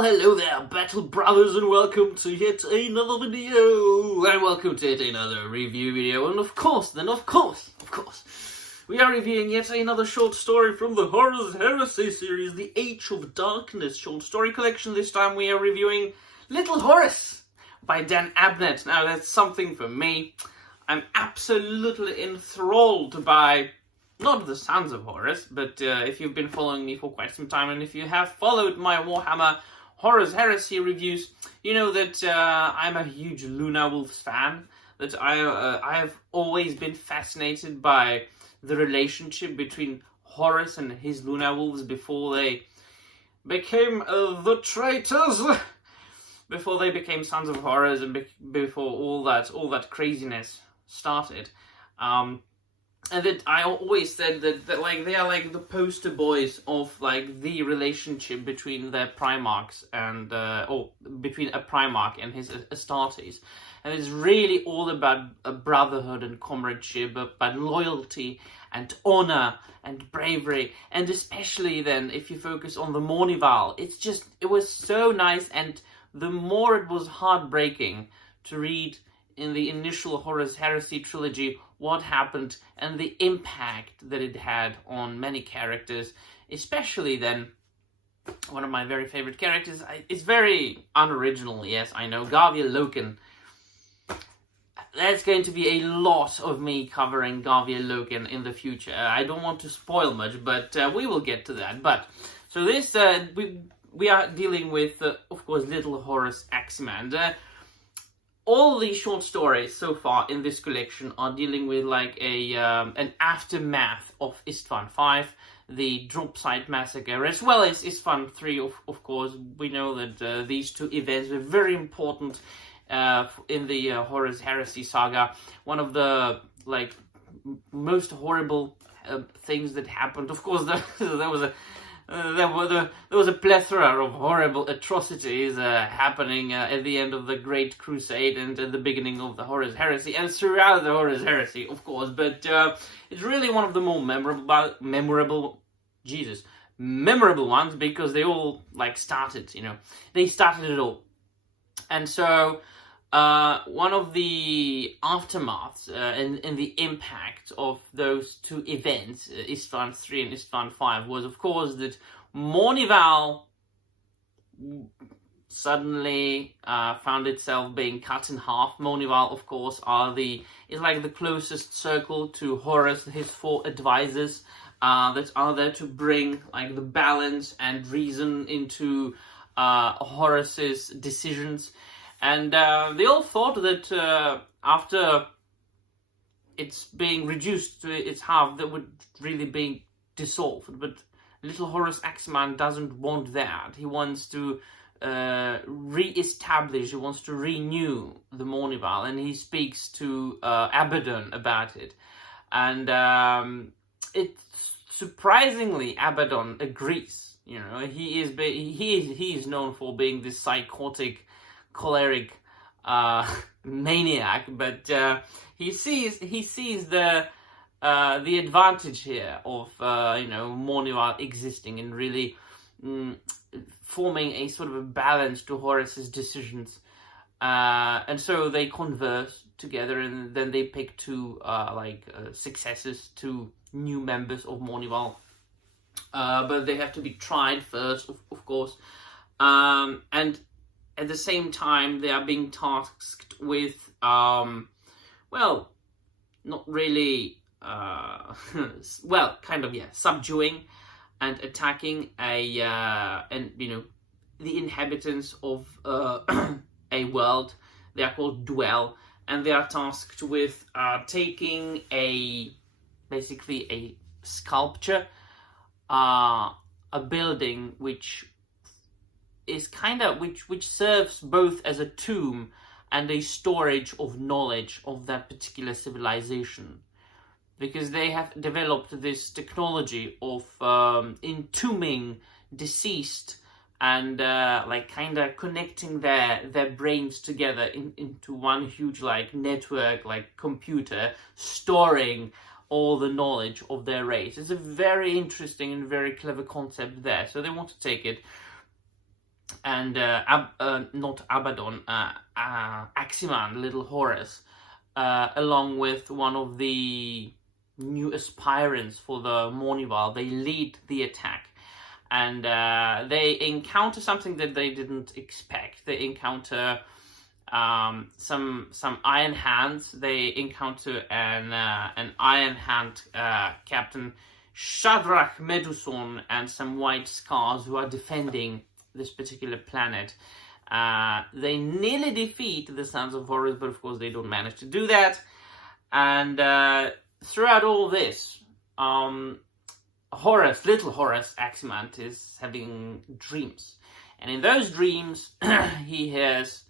Well, hello there, Battle Brothers, and welcome to yet another video, and welcome to yet another review video, and of course, we are reviewing yet another short story from the Horus Heresy series, the Age of Darkness short story collection. This time we are reviewing Little Horus by Dan Abnett. Now, that's something for me. I'm absolutely enthralled by not the Sons of Horus, but if you've been following me for quite some time, and if you have followed my Warhammer Horus Heresy reviews, you know that I'm a huge Luna Wolves fan, that I have always been fascinated by the relationship between Horus and his Luna Wolves before they became the traitors, before they became Sons of Horus, and before all that craziness started. And that I always said that like they are like the poster boys of like the relationship between their Primarchs and or between a Primarch and his Astartes, and it's really all about a brotherhood and comradeship, about loyalty and honor and bravery, and especially then if you focus on the Mournival, it was so nice, and the more it was heartbreaking to read in the initial Horus Heresy trilogy what happened and the impact that it had on many characters, especially then one of my very favorite characters. It's very unoriginal, yes, I know, Garvia Loken. There's going to be a lot of me covering Garvia Loken in the future. I don't want to spoil much, but we will get to that. But so this we are dealing with, of course, Little Horus Aximan. All these short stories so far in this collection are dealing with like an aftermath of Istvan V, the drop site massacre, as well as Istvan III. Of course, we know that these two events were very important in the Horus Heresy saga. One of the like most horrible things that happened. Of course, there was a plethora of horrible atrocities happening at the end of the Great Crusade and at the beginning of the Horus Heresy, and throughout the Horus Heresy, of course. But it's really one of the more memorable ones, because they all like started, they started it all. And so one of the aftermaths and the impact of those two events, Istvan III and Istvan V, was of course that Mournival suddenly found itself being cut in half. Mournival, of course, is like the closest circle to Horus, his four advisors that are there to bring like the balance and reason into Horus's decisions. And they all thought that after it's being reduced to its half, that would really be dissolved. But Little Horus Aximan doesn't want that. He wants to re-establish, he wants to renew the Mournival, and he speaks to Abaddon about it. And it's surprisingly, Abaddon agrees. He is known for being this psychotic, choleric maniac, but he sees the advantage here of Mournival existing and really forming a sort of a balance to Horus's decisions, and so they converse together, and then they pick two successors, two new members of Mournival, but they have to be tried first, of course, and at the same time, they are being tasked with, not really, subduing and attacking the inhabitants of a world. They are called Dwell, and they are tasked with taking basically a sculpture, a building which is which serves both as a tomb and a storage of knowledge of that particular civilization, because they have developed this technology of entombing deceased and connecting their brains together into one huge network, computer, storing all the knowledge of their race. It's a very interesting and very clever concept there. So they want to take it and not Abaddon, Aximan, little Horus, along with one of the new aspirants for the Mournival. They lead the attack, and they encounter something that they didn't expect. They encounter some iron hands. They encounter an iron hand captain, Shadrach Meduson, and some white scars who are defending this particular planet. They nearly defeat the Sons of Horus, but of course they don't manage to do that. And throughout all this, Horus, little Horus Aximant, is having dreams. And in those dreams, he has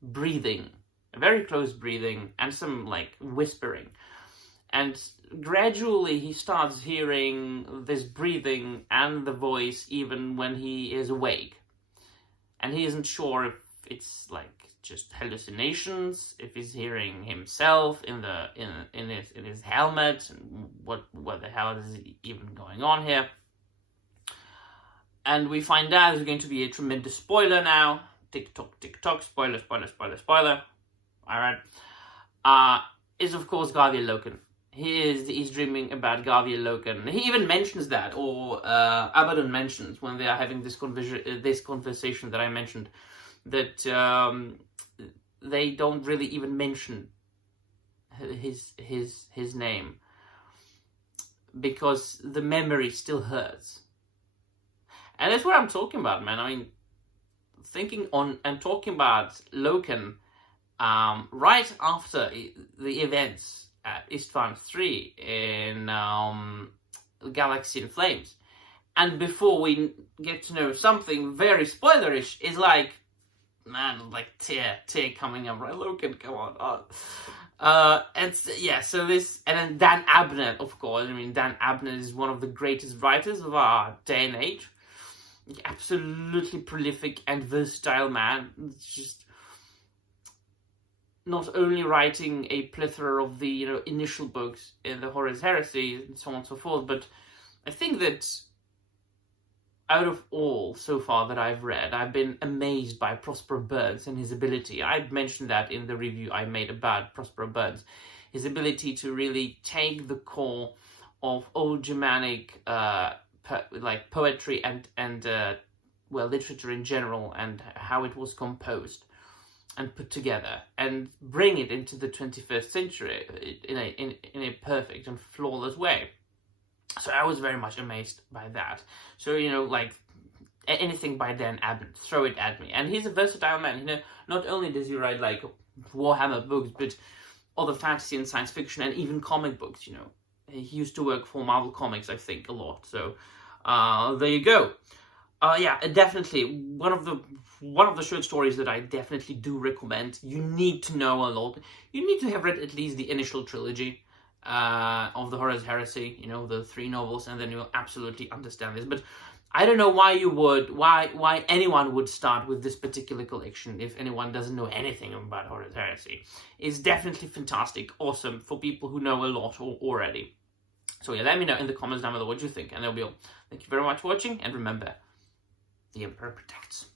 breathing, very close breathing, and some like whispering. And gradually he starts hearing this breathing and the voice even when he is awake. And he isn't sure if it's like just hallucinations, if he's hearing himself in his helmet, and what the hell is even going on here. And we find out there's going to be a tremendous spoiler now. Tick tock, spoiler. Alright. Is of course Garvia Loken. He's dreaming about Garvia Loken. He even mentions that, or Abaddon mentions when they are having this conversation that I mentioned, that they don't really even mention his name, because the memory still hurts. And that's what I'm talking about, man. I mean, thinking on and talking about Loken right after the events at Istvan 3 in Galaxy in Flames, and before we get to know something very spoilerish, is like, man, like tear coming up, right? Loken, come on. And yeah, so this, and then Dan Abnett, of course. I mean, Dan Abnett is one of the greatest writers of our day and age. Absolutely prolific and versatile man. It's just not only writing a plethora of the initial books in the Horus Heresy and so on and so forth, but I think that out of all so far that I've read, I've been amazed by Prospero Burns and his ability. I mentioned that in the review I made about Prospero Burns. His ability to really take the core of old Germanic like poetry and literature in general, and how it was composed and put together, and bring it into the 21st century in a perfect and flawless way. So I was very much amazed by that. So, like, anything by Dan Abnett, throw it at me. And he's a versatile man. Not only does he write, like, Warhammer books, but other fantasy and science fiction, and even comic books, He used to work for Marvel Comics, I think, a lot. So, there you go. Yeah, definitely one of the short stories that I definitely do recommend. You need to know a lot. You need to have read at least the initial trilogy of the Horus Heresy, the 3 novels, and then you'll absolutely understand this. But I don't know why anyone would start with this particular collection if anyone doesn't know anything about Horus Heresy. It's definitely fantastic, awesome for people who know a lot already. So yeah, let me know in the comments down below what you think, and that'll be all. Thank you very much for watching, and remember, the Emperor protects.